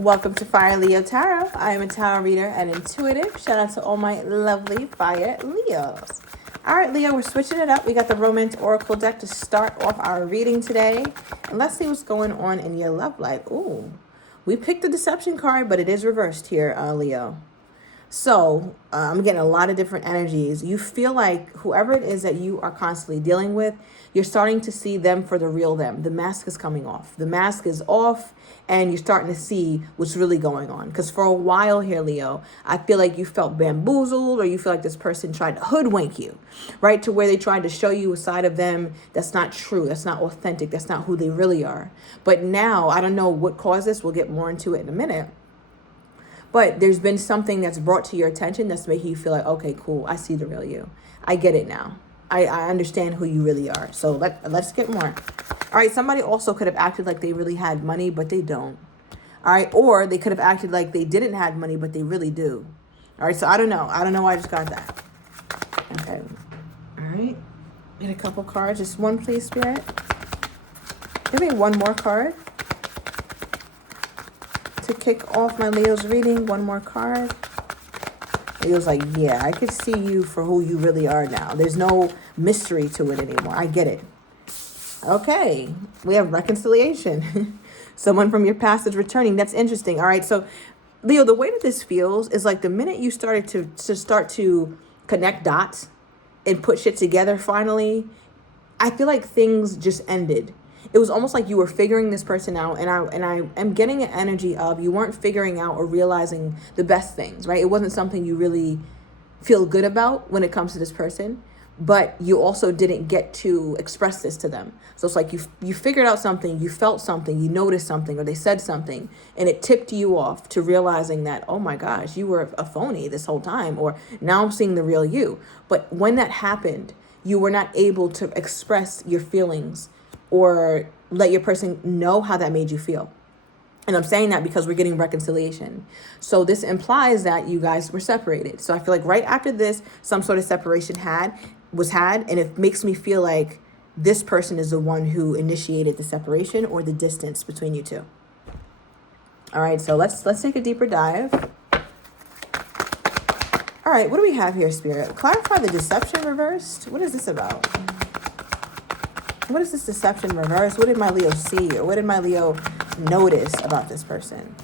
Welcome to Fire Leo Tarot. I am a tarot reader and intuitive. Shout out to all my lovely Fire Leos. All right, Leo, we're switching it up. We got the Romance Oracle deck to start off our reading today. And let's see what's going on in your love life. Ooh, we picked the Deception card, but it is reversed here, Leo. So I'm getting a lot of different energies. You feel like whoever it is that you are constantly dealing with, you're starting to see them for the real them. The mask is coming off. The mask is off and you're starting to see what's really going on. Because for a while here, Leo, I feel like you felt bamboozled, or you feel like this person tried to hoodwink you, right? To where they tried to show you a side of them that's not true, that's not authentic, that's not who they really are. But now, I don't know what caused this. We'll get more into it in a minute. But there's been something that's brought to your attention that's making you feel like, okay, cool, I see the real you. I get it now. I understand who you really are. So let's get more. All right, somebody also could have acted like they really had money, but they don't. All right, or they could have acted like they didn't have money, but they really do. All right, so I don't know. I don't know why I just got that. Okay. All right. Get a couple cards. Just one, please, Spirit. Give me one more card to kick off my Leo's reading. One more card. Leo's like, yeah, I could see you for who you really are now. There's no mystery to it anymore. I get it. Okay, we have reconciliation. Someone from your past is returning. That's interesting. All right, so Leo, the way that this feels is like the minute you started to connect dots and put shit together finally, I feel like things just ended. It was almost like you were figuring this person out, and I am getting an energy of you weren't figuring out or realizing the best things, right? It wasn't something you really feel good about when it comes to this person, but you also didn't get to express this to them. So it's like you figured out something, you felt something, you noticed something, or they said something, and it tipped you off to realizing that, oh my gosh, you were a phony this whole time, or now I'm seeing the real you. But when that happened, you were not able to express your feelings or let your person know how that made you feel. And I'm saying that because we're getting reconciliation. So this implies that you guys were separated. So I feel like right after this, some sort of separation was had, and it makes me feel like this person is the one who initiated the separation or the distance between you two. All right, so let's take a deeper dive. All right, what do we have here, Spirit? Clarify the deception reversed. What is this about? What is this deception reverse? What did my Leo see? Or what did my Leo notice about this person?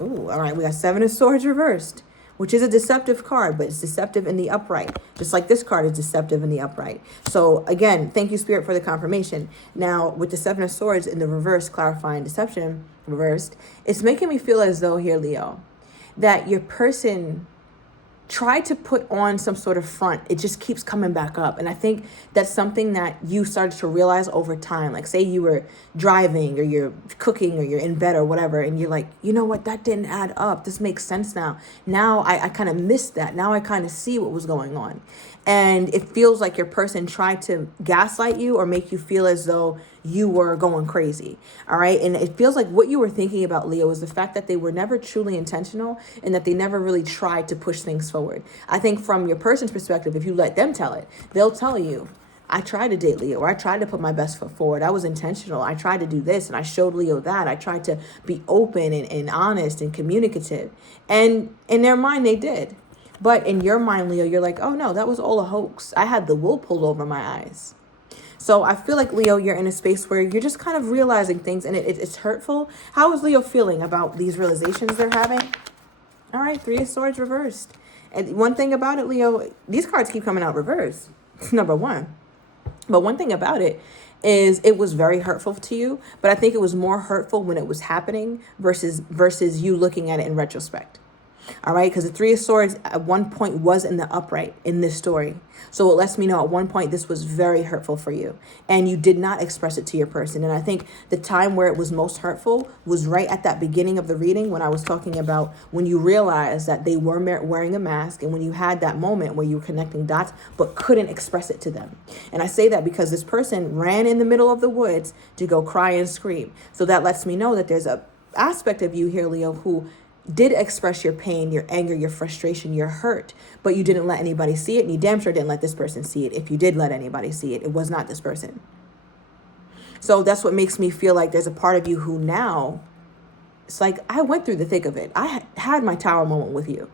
Ooh, all right. We got Seven of Swords reversed, which is a deceptive card, but it's deceptive in the upright. Just like this card is deceptive in the upright. So again, thank you, Spirit, for the confirmation. Now, with the Seven of Swords in the reverse, clarifying deception reversed, it's making me feel as though here, Leo, that your person tried to put on some sort of front. It just keeps coming back up. And I think that's something that you started to realize over time. Like say you were driving or you're cooking or you're in bed or whatever, and you're like, you know what, that didn't add up. This makes sense now. Now I kind of missed that. Now I kind of see what was going on. And it feels like your person tried to gaslight you or make you feel as though you were going crazy. All right. And it feels like what you were thinking about, Leo, is the fact that they were never truly intentional and that they never really tried to push things forward. I think from your person's perspective, if you let them tell it, they'll tell you, I tried to date Leo, or I tried to put my best foot forward. I was intentional. I tried to do this and I showed Leo that. I tried to be open and honest and communicative. And in their mind, they did. But in your mind, Leo, you're like, oh no, that was all a hoax. I had the wool pulled over my eyes. So I feel like, Leo, you're in a space where you're just kind of realizing things, and it's hurtful. How is Leo feeling about these realizations they're having? All right, Three of Swords reversed. And one thing about it, Leo, these cards keep coming out reversed. Number one. But one thing about it is it was very hurtful to you, but I think it was more hurtful when it was happening versus you looking at it in retrospect. All right, because the Three of Swords at one point was in the upright in this story. So it lets me know at one point this was very hurtful for you and you did not express it to your person. And I think the time where it was most hurtful was right at that beginning of the reading when I was talking about when you realized that they were wearing a mask, and when you had that moment where you were connecting dots but couldn't express it to them. And I say that because this person ran in the middle of the woods to go cry and scream. So that lets me know that there's a aspect of you here, Leo, who did express your pain, your anger, your frustration, your hurt, but you didn't let anybody see it, and you damn sure didn't let this person see it. If you did let anybody see it, it was not this person. So that's what makes me feel like there's a part of you who now It's like, I went through the thick of it. I had my tower moment with you.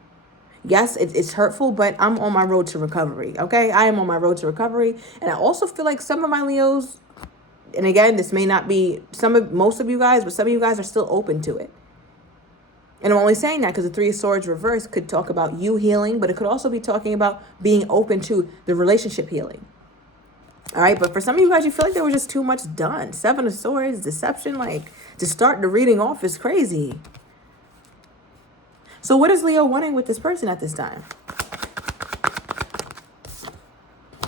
Yes, it's hurtful, but I'm on my road to recovery, okay? I am on my road to recovery. And I also feel like some of my Leos, and again, this may not be most of you guys, but some of you guys are still open to it. And I'm only saying that because the Three of Swords reverse could talk about you healing, but it could also be talking about being open to the relationship healing. All right, but for some of you guys, you feel like there was just too much done. Seven of Swords, deception, like to start the reading off is crazy. So what is Leo wanting with this person at this time?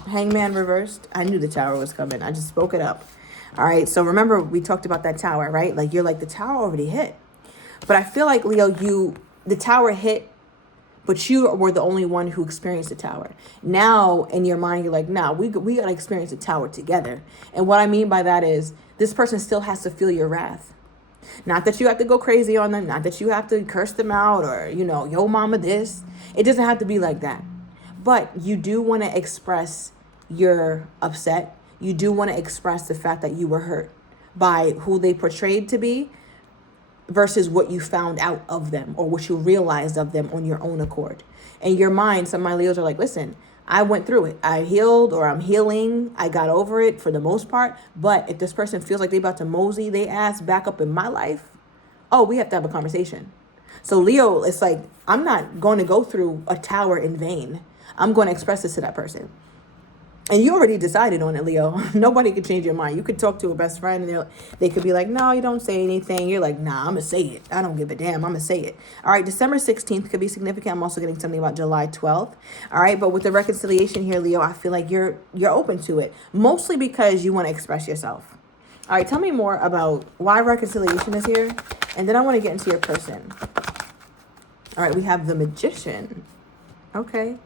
Hangman reversed. I knew the tower was coming. I just spoke it up. All right, so remember we talked about that tower, right? Like you're like, the tower already hit. But I feel like, Leo, the tower hit, but you were the only one who experienced the tower. Now, in your mind, you're like, nah, we got to experience the tower together. And what I mean by that is this person still has to feel your wrath. Not that you have to go crazy on them. Not that you have to curse them out or, yo mama this. It doesn't have to be like that. But you do want to express your upset. You do want to express the fact that you were hurt by who they portrayed to be, versus what you found out of them or what you realized of them on your own accord. In your mind, some of my Leos are like, listen, I went through it. I healed, or I'm healing. I got over it for the most part. But if this person feels like they're about to mosey their ass back up in my life, we have to have a conversation. So Leo, it's like, I'm not going to go through a tower in vain. I'm going to express this to that person. And you already decided on it, Leo. Nobody could change your mind. You could talk to a best friend and they could be like, no, you don't say anything. You're like, nah, I'm going to say it. I don't give a damn. I'm going to say it. All right, December 16th could be significant. I'm also getting something about July 12th. All right, but with the reconciliation here, Leo, I feel like you're open to it. Mostly because you want to express yourself. All right, tell me more about why reconciliation is here. And then I want to get into your person. All right, we have the Magician. Okay.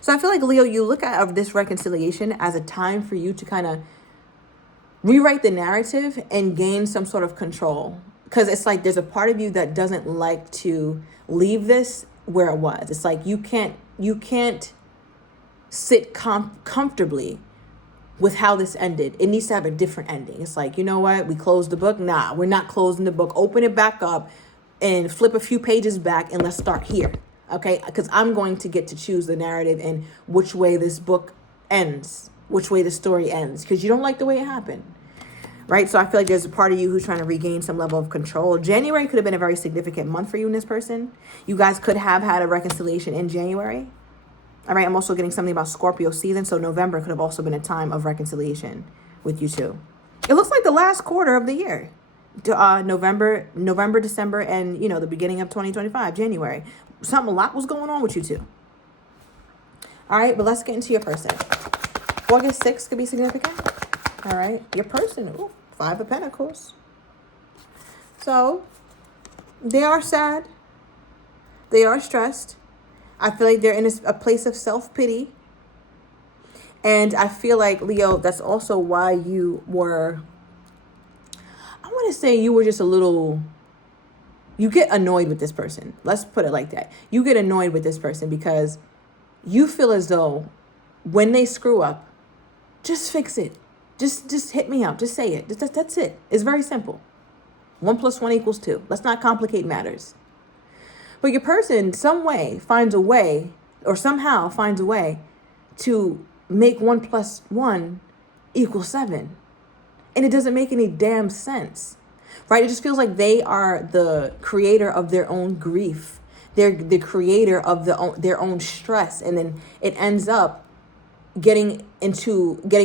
So I feel like, Leo, you look at this reconciliation as a time for you to kind of rewrite the narrative and gain some sort of control. Because it's like there's a part of you that doesn't like to leave this where it was. It's like you can't sit comfortably with how this ended. It needs to have a different ending. It's like, you know what? We closed the book. Nah, we're not closing the book. Open it back up and flip a few pages back and let's start here. Okay, because I'm going to get to choose the narrative and which way this book ends, which way the story ends, because you don't like the way it happened, right? So I feel like there's a part of you who's trying to regain some level of control. January could have been a very significant month for you and this person. You guys could have had a reconciliation in January. All right, I'm also getting something about Scorpio season, so November could have also been a time of reconciliation with you two. It looks like the last quarter of the year. November, December, and, the beginning of 2025, January. A lot was going on with you two. All right, but let's get into your person. August 6th could be significant. All right, your person, 5 of Pentacles. So they are sad. They are stressed. I feel like they're in a place of self-pity. And I feel like, Leo, that's also why you were, I want to say you were just a little... You get annoyed with this person. Let's put it like that. You get annoyed with this person because you feel as though when they screw up, just fix it. Just hit me up. Just say it. That's it. It's very simple. 1 + 1 = 2. Let's not complicate matters. But your person somehow finds a way to make 1 + 1 = 7. And it doesn't make any damn sense. Right? It just feels like they are the creator of their own grief. They're the creator of their own stress. And then it ends up getting in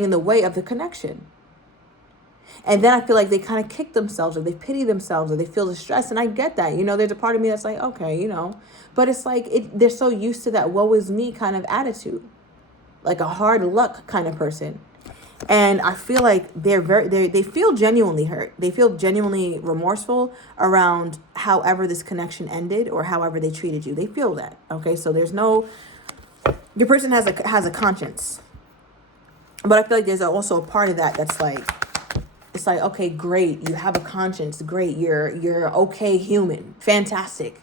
the way of the connection. And then I feel like they kind of kick themselves, or they pity themselves, or they feel the stress. And I get that. There's a part of me that's like, okay, But it's like they're so used to that woe is me kind of attitude. Like a hard luck kind of person. And I feel like they feel genuinely hurt. They feel genuinely remorseful around however this connection ended or however they treated you. They feel that. Okay, so your person has a conscience. But I feel like there's also a part of that that's like, it's like, okay, great, you have a conscience, great, you're okay human, fantastic.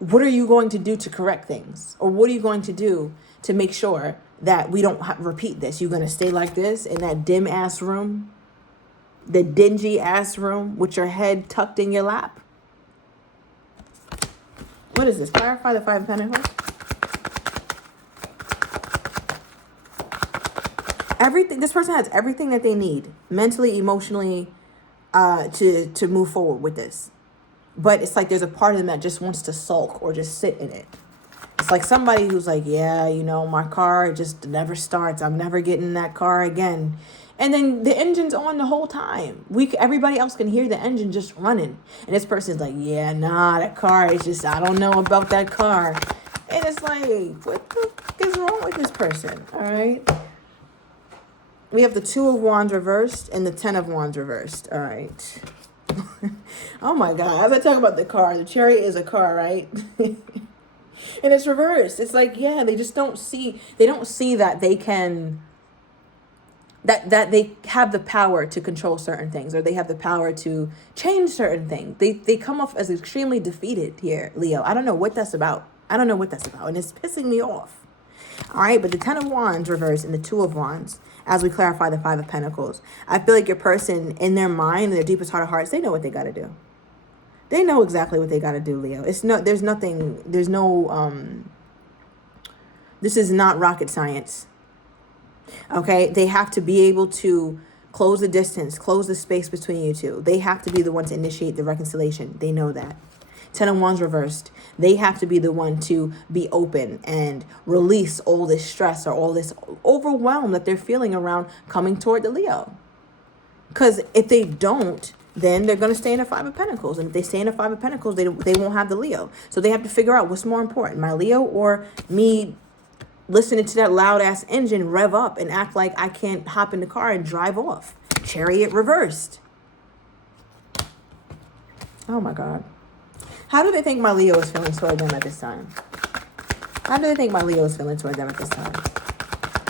What are you going to do to correct things? Or what are you going to do to make sure that we don't repeat this? You're going to stay like this in that dim ass room The dingy ass room with your head tucked in your lap. What is this? Clarify the Five of Pentacles. Everything. This person has everything that they need mentally, emotionally, to move forward with this. But it's like there's a part of them that just wants to sulk or just sit in it. It's like somebody who's like, yeah, you know, my car just never starts. I'm never getting in that car again. And then the engine's on the whole time. Everybody else can hear the engine just running. And this person's like, yeah, nah, that car is just, I don't know about that car. And it's like, what the fuck is wrong with this person? All right. We have the Two of Wands reversed and the Ten of Wands reversed. All right. Oh my God. As I talk about the car, the Chariot is a car, right? And it's reversed. It's like, yeah, they just don't see that they can, that they have the power to control certain things, or they have the power to change certain things. They come off as extremely defeated here, Leo. I don't know what that's about. And it's pissing me off. All right, but the Ten of Wands reversed and the Two of Wands, as we clarify the Five of Pentacles. I feel like your person, in their mind, in their deepest heart of hearts, they know what they got to do. They know exactly what they got to do, Leo. This is not rocket science. Okay, they have to be able to close the distance, close the space between you two. They have to be the one to initiate the reconciliation. They know that. Ten of Wands reversed. They have to be the one to be open and release all this stress or all this overwhelm that they're feeling around coming toward the Leo. Because if they don't, then they're going to stay in the Five of Pentacles. And if they stay in the Five of Pentacles, they won't have the Leo. So they have to figure out what's more important, my Leo or me listening to that loud ass engine rev up and act like I can't hop in the car and drive off. Chariot reversed. Oh my God. How do they think my Leo is feeling toward them at this time?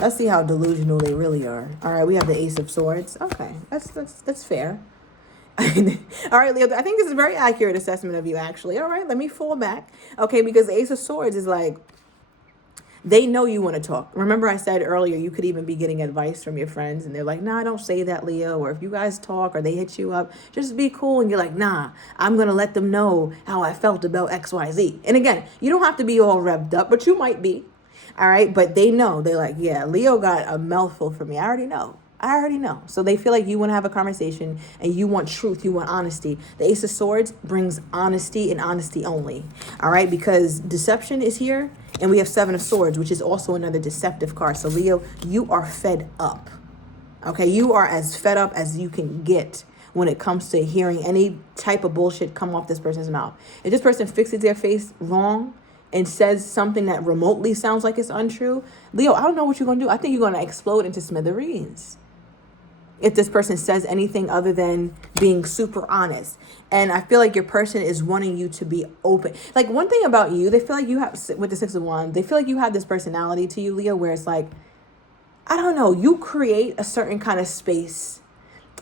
Let's see how delusional they really are. All right, we have the Ace of Swords. Okay, that's fair. All right, Leo, I think this is a very accurate assessment of you, actually. All right, let me fall back. Okay, because the Ace of Swords is like, they know you want to talk. Remember I said earlier, you could even be getting advice from your friends and they're like, nah, don't say that, Leo. Or if you guys talk or they hit you up, just be cool. And you're like, nah, I'm going to let them know how I felt about XYZ. And again, you don't have to be all revved up, but you might be. All right. But they know. They're like, yeah, Leo got a mouthful from me. I already know. So they feel like you want to have a conversation and you want truth. You want honesty. The Ace of Swords brings honesty and honesty only. All right. Because deception is here. And we have Seven of Swords, which is also another deceptive card. So Leo, you are fed up. Okay. You are as fed up as you can get when it comes to hearing any type of bullshit come off this person's mouth. If this person fixes their face wrong and says something that remotely sounds like it's untrue, Leo, I don't know what you're going to do. I think you're going to explode into smithereens if this person says anything other than being super honest. And I feel like your person is wanting you to be open. Like, one thing about you, they feel like you have, with the Six of Wands, they feel like you have this personality to you, Leo, where it's like, I don't know, you create a certain kind of space.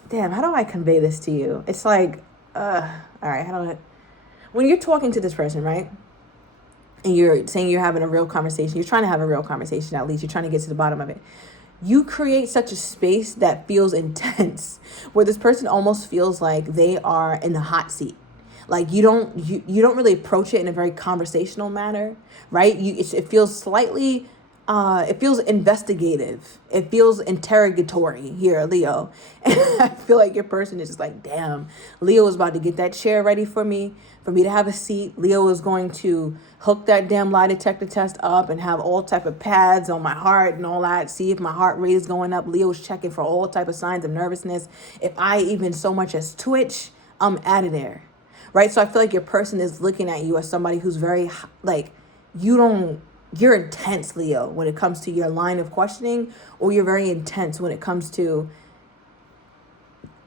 Damn, how do I convey this to you? It's like, all right, when you're talking to this person, right? And you're saying you're having a real conversation, you're trying to have a real conversation, at least you're trying to get to the bottom of it. You create such a space that feels intense, where this person almost feels like they are in the hot seat. Like you don't really approach it in a very conversational manner, right? It feels slightly, it feels investigative. It feels interrogatory here, Leo. And I feel like your person is just like, damn, Leo is about to get that chair ready for me to have a seat. Leo is going to hook that damn lie detector test up and have all type of pads on my heart and all that. See if my heart rate is going up. Leo's checking for all type of signs of nervousness. If I even so much as twitch, I'm out of there. Right? So I feel like your person is looking at you as somebody who's very, like, you're intense, Leo, when it comes to your line of questioning, or you're very intense when it comes to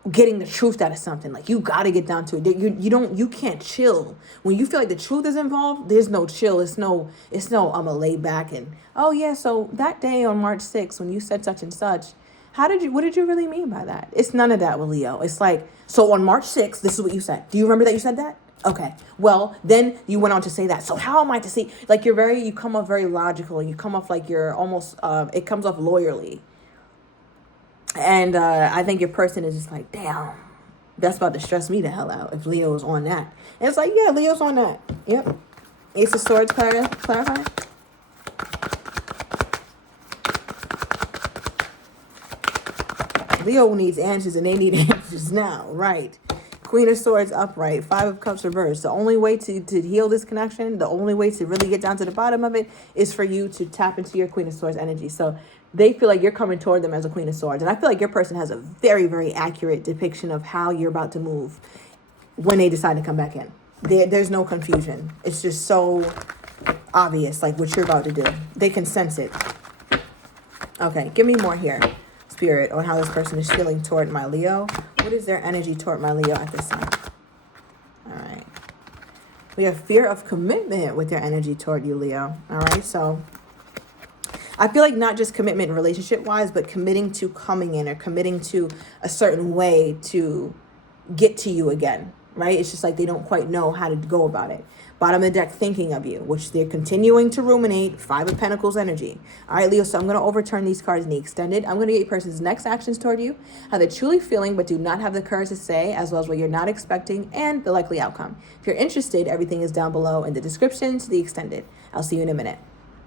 getting the truth out of something. Like, you got to get down to it. You can't chill. When you feel like the truth is involved, there's no chill. It's no, I'm gonna lay back and, oh yeah, so that day on March 6th when you said such and such, what did you really mean by that? It's none of that with Leo. It's like, so on March 6th, this is what you said. Do you remember that you said that? Okay. Well, then you went on to say that. So how am I to see? Like, you come off very logical. You come off like you're almost, it comes off lawyerly. And I think your person is just like, damn, that's about to stress me the hell out if Leo is on that. And it's like, yeah, Leo's on that. Yep. Ace of Swords, clarify. Leo needs answers and they need answers now, right? Queen of Swords upright, Five of Cups reversed. The only way to heal this connection, the only way to really get down to the bottom of it is for you to tap into your Queen of Swords energy. So they feel like you're coming toward them as a Queen of Swords. And I feel like your person has a very, very accurate depiction of how you're about to move when they decide to come back in. There's no confusion. It's just so obvious, like what you're about to do. They can sense it. Okay, give me more here, Spirit, on how this person is feeling toward my Leo. What is their energy toward my Leo at this time? All right. We have fear of commitment with their energy toward you, Leo. All right, so I feel like not just commitment relationship-wise, but committing to coming in or committing to a certain way to get to you again, right? It's just like they don't quite know how to go about it. Bottom of the deck, thinking of you, which they're continuing to ruminate. Five of Pentacles energy. All right, Leo, so I'm going to overturn these cards in the extended. I'm going to get your person's next actions toward you, how they're truly feeling but do not have the courage to say, as well as what you're not expecting, and the likely outcome. If you're interested, everything is down below in the description to the extended. I'll see you in a minute.